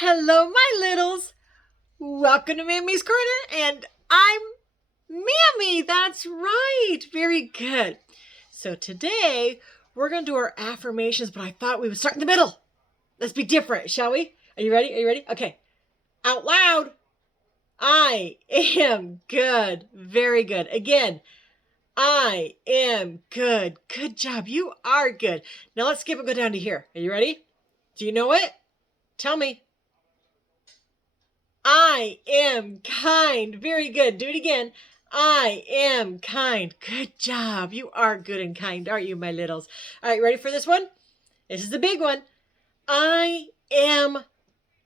Hello, my littles. Welcome to Mammy's Corner, and I'm Mammy. That's right. Very good. So today we're going to do our affirmations, but I thought we would start in the middle. Let's be different, shall we? Are you ready? Are you ready? Okay. Out loud. I am good. Very good. Again. I am good. Good job. You are good. Now let's skip and go down to here. Are you ready? Do you know it? Tell me. I am kind. Very good. Do it again. I am kind. Good job. You are good and kind, aren't you, my littles? All right, ready for this one? This is the big one. I am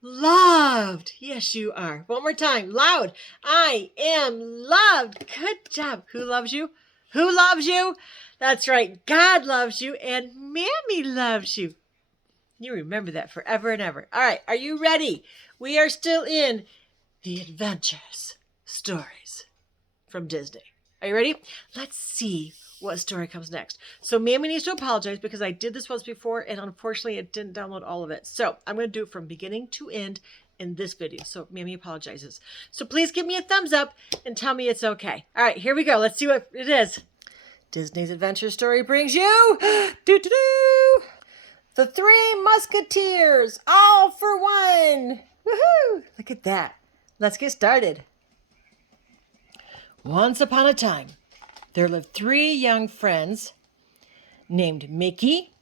loved. Yes, you are. One more time. Loud. I am loved. Good job. Who loves you? Who loves you? That's right. God loves you and Mammy loves you. You remember that forever and ever. All right. Are you ready? We are still in the adventures stories from Disney. Are you ready? Let's see what story comes next. So Mammy needs to apologize because I did this once before and unfortunately it didn't download all of it. So I'm going to do it from beginning to end in this video. So Mammy apologizes. So please give me a thumbs up and tell me it's okay. All right, here we go. Let's see what it is. Disney's adventure story brings you the Three Musketeers, all for one. Woohoo! Look at that. Let's get started. Once upon a time, there lived three young friends named Mickey,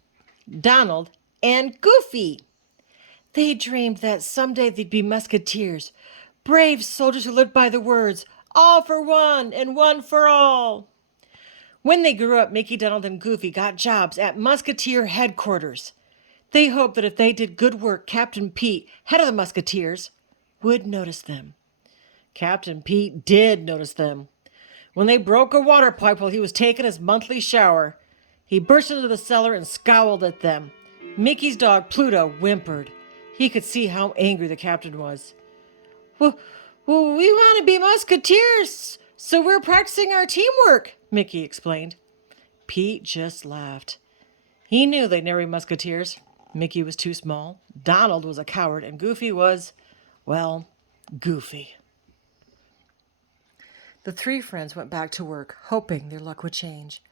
Donald, and Goofy. They dreamed that someday they'd be musketeers, brave soldiers who lived by the words, all for one and one for all. When they grew up, Mickey, Donald, and Goofy got jobs at Musketeer headquarters. They hoped that if they did good work, Captain Pete, head of the Musketeers, would notice them. Captain Pete did notice them. When they broke a water pipe while he was taking his monthly shower, he burst into the cellar and scowled at them. Mickey's dog, Pluto, whimpered. He could see how angry the captain was. Well, we want to be musketeers, so we're practicing our teamwork, Mickey explained. Pete just laughed. He knew they'd never be musketeers. Mickey was too small, Donald was a coward, and Goofy was, well, goofy. The three friends went back to work, hoping their luck would change.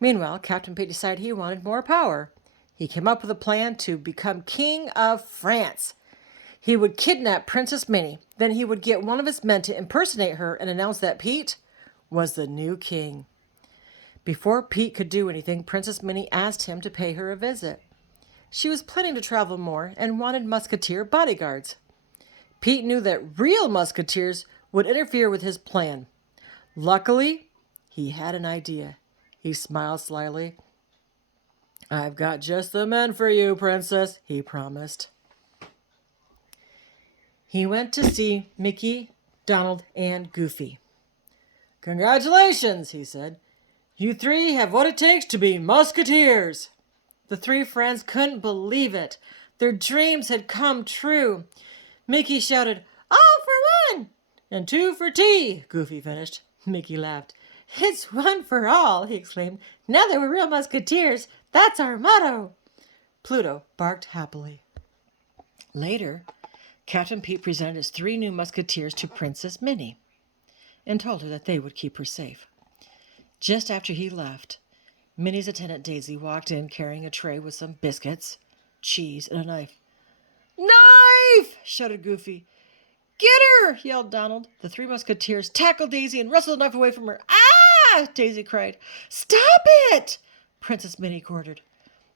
Meanwhile, Captain Pete decided he wanted more power. He came up with a plan to become King of France. He would kidnap Princess Minnie. Then he would get one of his men to impersonate her and announce that Pete was the new king. Before Pete could do anything, Princess Minnie asked him to pay her a visit. She was planning to travel more and wanted musketeer bodyguards. Pete knew that real musketeers would interfere with his plan. Luckily, he had an idea. He smiled slyly. I've got just the men for you, Princess, he promised. He went to see Mickey, Donald, and Goofy. Congratulations, he said. You three have what it takes to be musketeers. The three friends couldn't believe it. Their dreams had come true. Mickey shouted, all for one, and two for tea, Goofy finished. Mickey laughed. It's one for all, he exclaimed. Now that we're real musketeers, that's our motto. Pluto barked happily. Later, Captain Pete presented his three new musketeers to Princess Minnie and told her that they would keep her safe. Just after he left, Minnie's attendant Daisy walked in carrying a tray with some biscuits, cheese, and a knife. Knife! Shouted Goofy. Get her! Yelled Donald. The three musketeers tackled Daisy and wrestled the knife away from her. Ah! Daisy cried. Stop it! Princess Minnie ordered.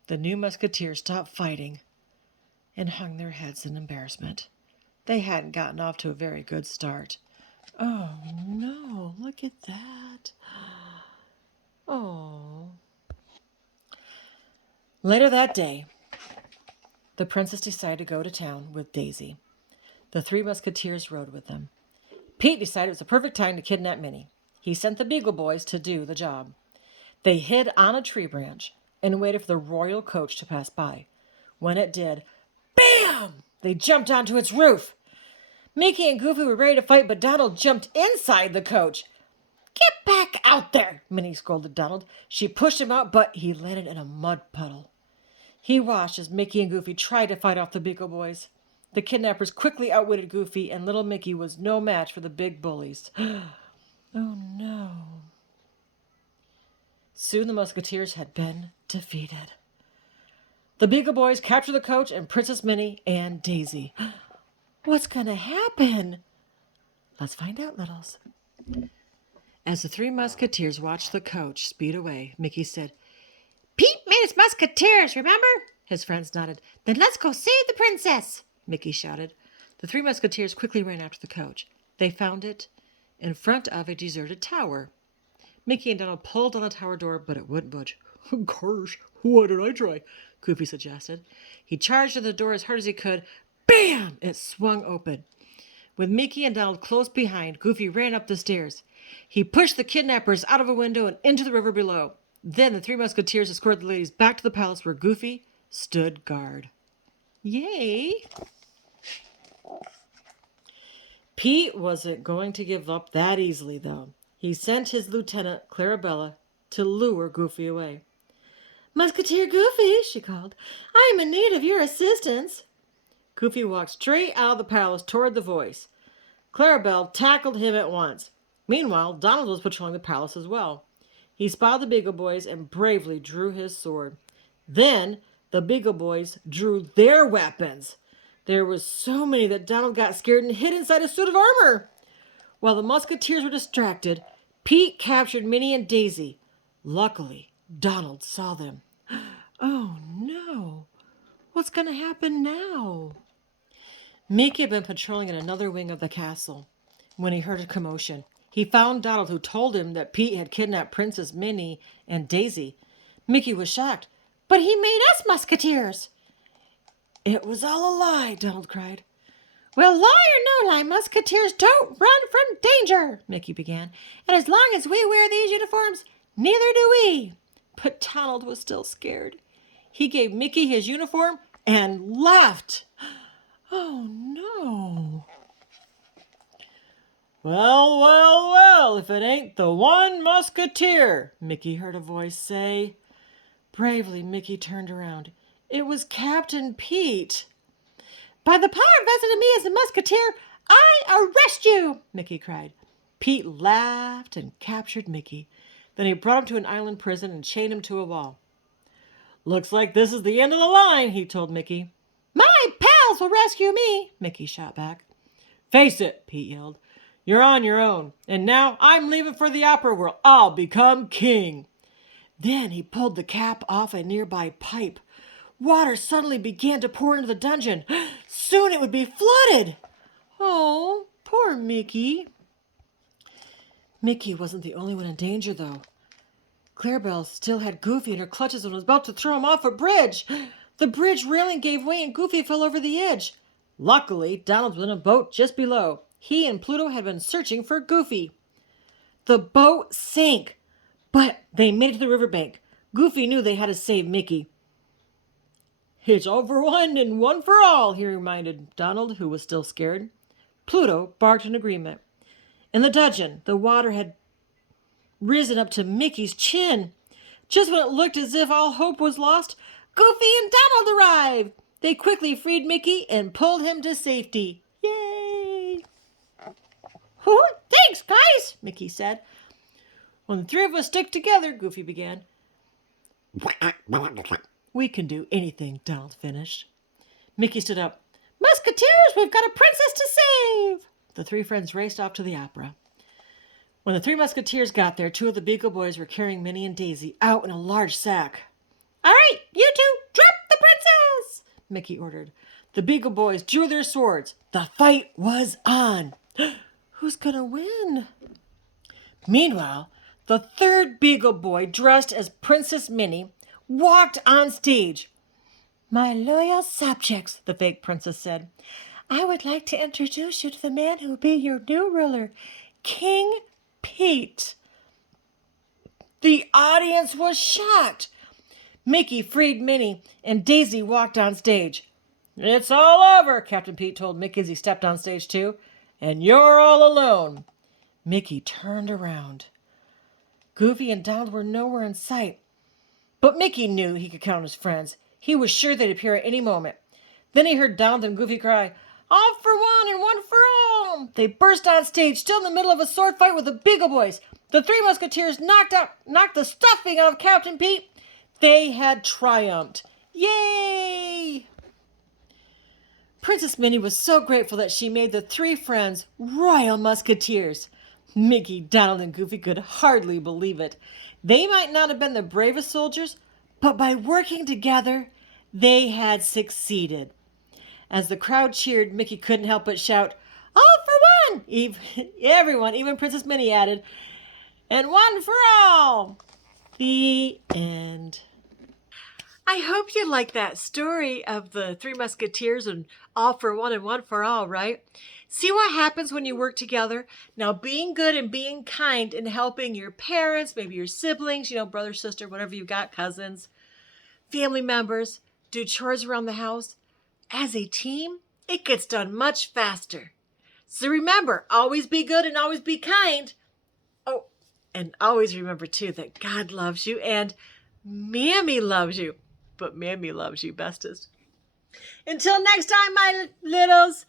The new musketeers stopped fighting and hung their heads in embarrassment. They hadn't gotten off to a very good start. Oh, no. Look at that. Oh. Later that day, the princess decided to go to town with Daisy. The three musketeers rode with them. Pete decided it was the perfect time to kidnap Minnie. He sent the Beagle Boys to do the job. They hid on a tree branch and waited for the royal coach to pass by. When it did, bam! They jumped onto its roof. Mickey and Goofy were ready to fight, but Donald jumped inside the coach. Get back out there, Minnie scolded Donald. She pushed him out, but he landed in a mud puddle. He watched as Mickey and Goofy tried to fight off the Beagle Boys. The kidnappers quickly outwitted Goofy, and little Mickey was no match for the big bullies. Oh no. Soon the Musketeers had been defeated. The Beagle Boys captured the coach and Princess Minnie and Daisy. What's gonna happen? Let's find out, littles. As the three Musketeers watched the coach speed away, Mickey said, "Pete made us Musketeers, remember?" His friends nodded. "Then let's go save the princess," Mickey shouted. The three Musketeers quickly ran after the coach. They found it in front of a deserted tower. Mickey and Donald pulled on the tower door, but it wouldn't budge. "Gosh, why did I try?" Goofy suggested. He charged at the door as hard as he could. Bam! It swung open. With Mickey and Donald close behind, Goofy ran up the stairs. He pushed the kidnappers out of a window and into the river below. Then the three Musketeers escorted the ladies back to the palace where Goofy stood guard. Yay! Pete wasn't going to give up that easily, though. He sent his lieutenant, Clarabella, to lure Goofy away. "Musketeer Goofy," she called, "I am in need of your assistance." Goofy walked straight out of the palace toward the voice. Clarabelle tackled him at once. Meanwhile, Donald was patrolling the palace as well. He spotted the Beagle Boys and bravely drew his sword. Then the Beagle Boys drew their weapons. There were so many that Donald got scared and hid inside a suit of armor. While the Musketeers were distracted, Pete captured Minnie and Daisy. Luckily, Donald saw them. Oh no! What's going to happen now? Mickey had been patrolling in another wing of the castle when he heard a commotion. He found Donald, who told him that Pete had kidnapped Princess Minnie and Daisy. Mickey was shocked. "But he made us Musketeers!" "It was all a lie," Donald cried. "Well, lie or no lie, Musketeers don't run from danger," Mickey began. "And as long as we wear these uniforms, neither do we." But Donald was still scared. He gave Mickey his uniform and left. Oh no. "Well, well, well, if it ain't the one Musketeer," Mickey heard a voice say. Bravely, Mickey turned around. It was Captain Pete. "By the power vested in me as a Musketeer, I arrest you!" Mickey cried. Pete laughed and captured Mickey. Then he brought him to an island prison and chained him to a wall. "Looks like this is the end of the line," he told Mickey. "My pals will rescue me," Mickey shot back. "Face it," Pete yelled. "You're on your own. And now I'm leaving for the opera where I'll become king." Then he pulled the cap off a nearby pipe. Water suddenly began to pour into the dungeon. Soon it would be flooded. Oh, poor Mickey. Mickey wasn't the only one in danger, though. Clarabelle still had Goofy in her clutches and was about to throw him off a bridge. The bridge railing gave way and Goofy fell over the edge. Luckily, Donald was in a boat just below. He and Pluto had been searching for Goofy. The boat sank, but they made it to the riverbank. Goofy knew they had to save Mickey. "It's all for one and one for all," he reminded Donald, who was still scared. Pluto barked in agreement. In the dungeon, the water had risen up to Mickey's chin. Just when it looked as if all hope was lost, Goofy and Donald arrived. They quickly freed Mickey and pulled him to safety. Yay! "Thanks, guys," Mickey said. "When the three of us stick together," Goofy began. "We can do anything," Donald finished. Mickey stood up. "Musketeers, we've got a princess to save!" The three friends raced off to the opera. When the three Musketeers got there, two of the Beagle Boys were carrying Minnie and Daisy out in a large sack. "All right, you two, drop the princess!" Mickey ordered. The Beagle Boys drew their swords. The fight was on. Who's gonna win? Meanwhile, the third Beagle Boy, dressed as Princess Minnie, walked on stage. "My loyal subjects," the fake princess said, "I would like to introduce you to the man who will be your new ruler, King Pete." The audience was shocked. Mickey freed Minnie, and Daisy walked on stage. "It's all over," Captain Pete told Mickey as he stepped on stage too. "And you're all alone." Mickey turned around. Goofy and Donald were nowhere in sight. But Mickey knew he could count on his friends. He was sure they'd appear at any moment. Then he heard Donald and Goofy cry, "All for one and one for all!" They burst on stage, still in the middle of a sword fight with the Beagle Boys. The three Musketeers knocked the stuffing out of Captain Pete. They had triumphed. Yay! Princess Minnie was so grateful that she made the three friends Royal Musketeers. Mickey, Donald, and Goofy could hardly believe it. They might not have been the bravest soldiers, but by working together, they had succeeded. As the crowd cheered, Mickey couldn't help but shout, "All for one!" Everyone, even Princess Minnie, added, "And one for all!" The end. I hope you like that story of the Three Musketeers and all for one and one for all, right? See what happens when you work together? Now, being good and being kind and helping your parents, maybe your siblings, brother, sister, whatever you got, cousins, family members, do chores around the house. As a team, it gets done much faster. So remember, always be good and always be kind. Oh, and always remember, too, that God loves you and Mammy loves you. But Mammy loves you bestest. Until next time, my littles,